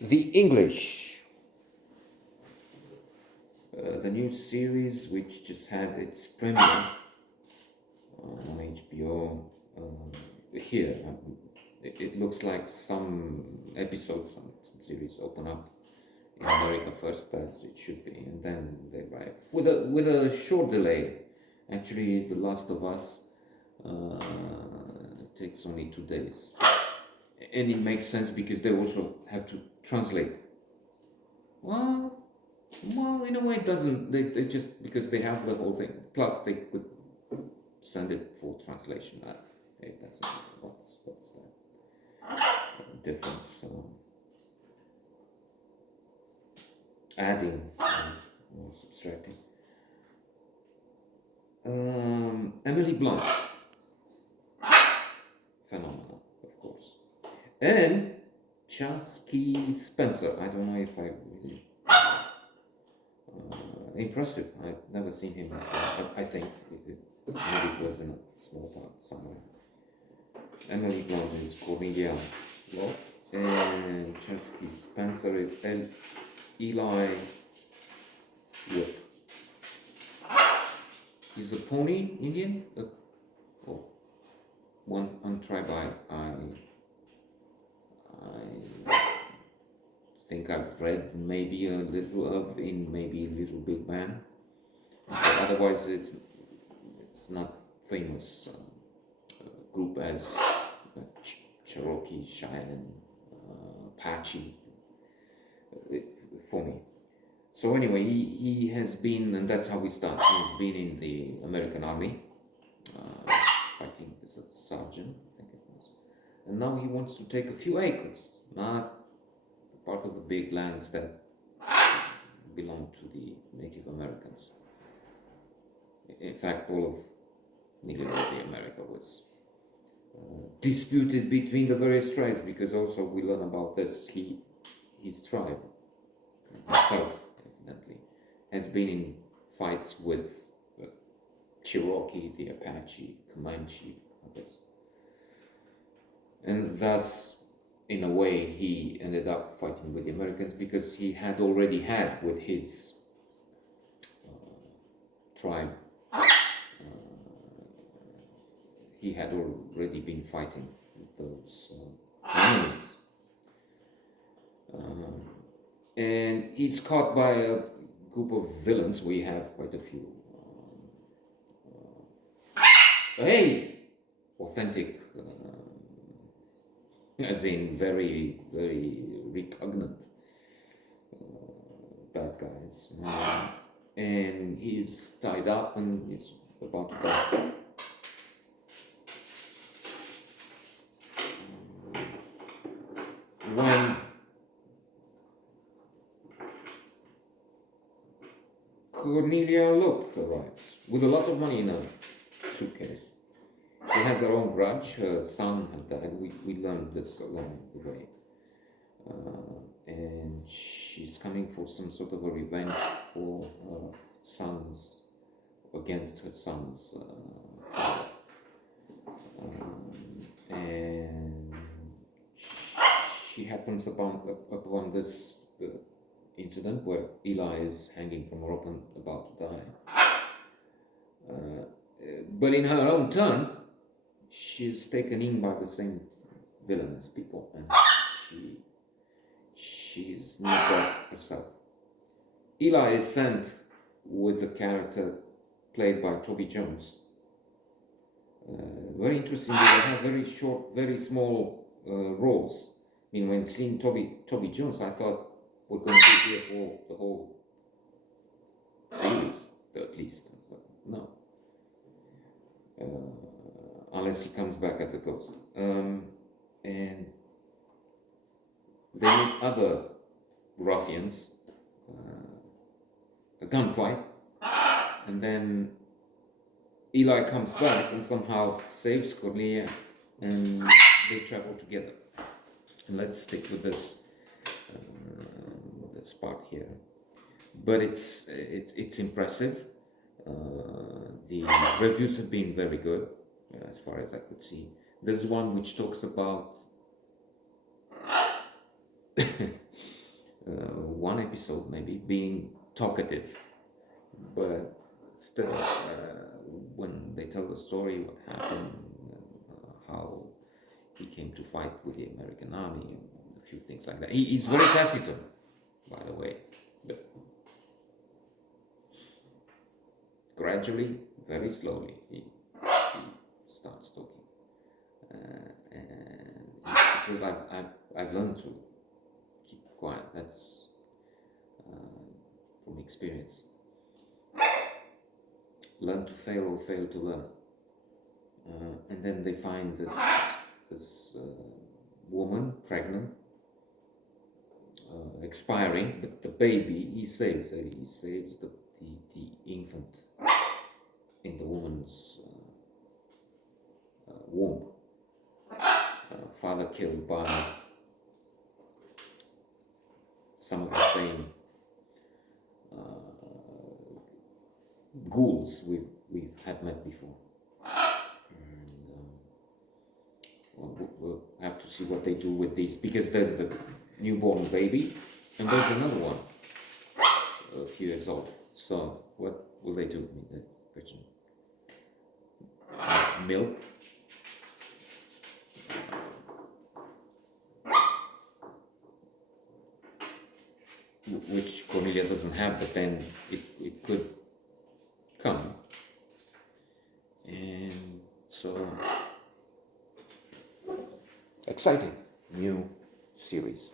The English, the new series which just had its premiere on HBO here. It looks like some episodes, some series open up in America first, as it should be, and then they arrive with a short delay. Actually, The Last of Us takes only 2 days, and it makes sense because they also have to translate. Well, in a way, it doesn't. They just because they have the whole thing. Plus, they could send it for translation. Hey, that's what's the difference. So adding or subtracting. Emily Blunt, phenomenal, of course, and Chasky Spencer. I don't know if I really impressive. I've never seen him before. I think maybe it was in a small part somewhere. Emily Blunt is Cornelia Locke, and Chasky Spencer is Eli Whip. He's a pony Indian. One tribe I think I've read maybe a little of in maybe Little Big Man. But otherwise, it's not famous group as Cherokee, Cheyenne, Apache for me. So anyway, he has been, and that's how we start. He's been in the American Army, fighting as a sergeant, I think it was. And now he wants to take a few acres, not part of the big lands that belong to the Native Americans. In fact, all of nearly America was disputed between the various tribes, because also we learn about this. His tribe himself, evidently, has been in fights with the Cherokee, the Apache, Comanche, others. And thus, in a way, he ended up fighting with the Americans because he had already had with his tribe, he had already been fighting with those enemies. And he's caught by a group of villains. We have quite a few. Authentic, as in very, very repugnant bad guys. And he's tied up and he's about to die. When Cornelia Locke arrives with a lot of money in a suitcase. She has her own grudge. Her son had died. We learned this along the way. And she's coming for some sort of a revenge for her sons, against her son's father. And she happens upon this incident where Eli is hanging from a rope and about to die. But in her own turn, she's taken in by the same villainous people, and she's not deaf herself. Eli is sent with the character played by Toby Jones. Very interesting. They have very short, very small roles. I mean, when seeing Toby Jones, I thought we're going to be here for the whole series, at least. But no. Unless he comes back as a ghost. And they meet other ruffians, a gunfight, and then Eli comes back and somehow saves Cornelia, and they travel together. And let's stick with this part here. But it's impressive. The reviews have been very good, as far as I could see. There's one which talks about one episode maybe being talkative, but still, when they tell the story, what happened, how he came to fight with the American army, and a few things like that. He's very taciturn, by the way, but gradually, very slowly, he starts talking. And he says, I've learned to keep quiet. That's from experience. Learn to fail or fail to learn. And then they find this woman pregnant, expiring, but the baby he saves. He saves the infant in the woman's womb. Father killed by some of the same ghouls we had met before. And we'll have to see what they do with these, because there's the newborn baby and there's another one a few years old. So what will they do? The question. Milk. Which Cornelia doesn't have, but then it could come. And so, exciting new series.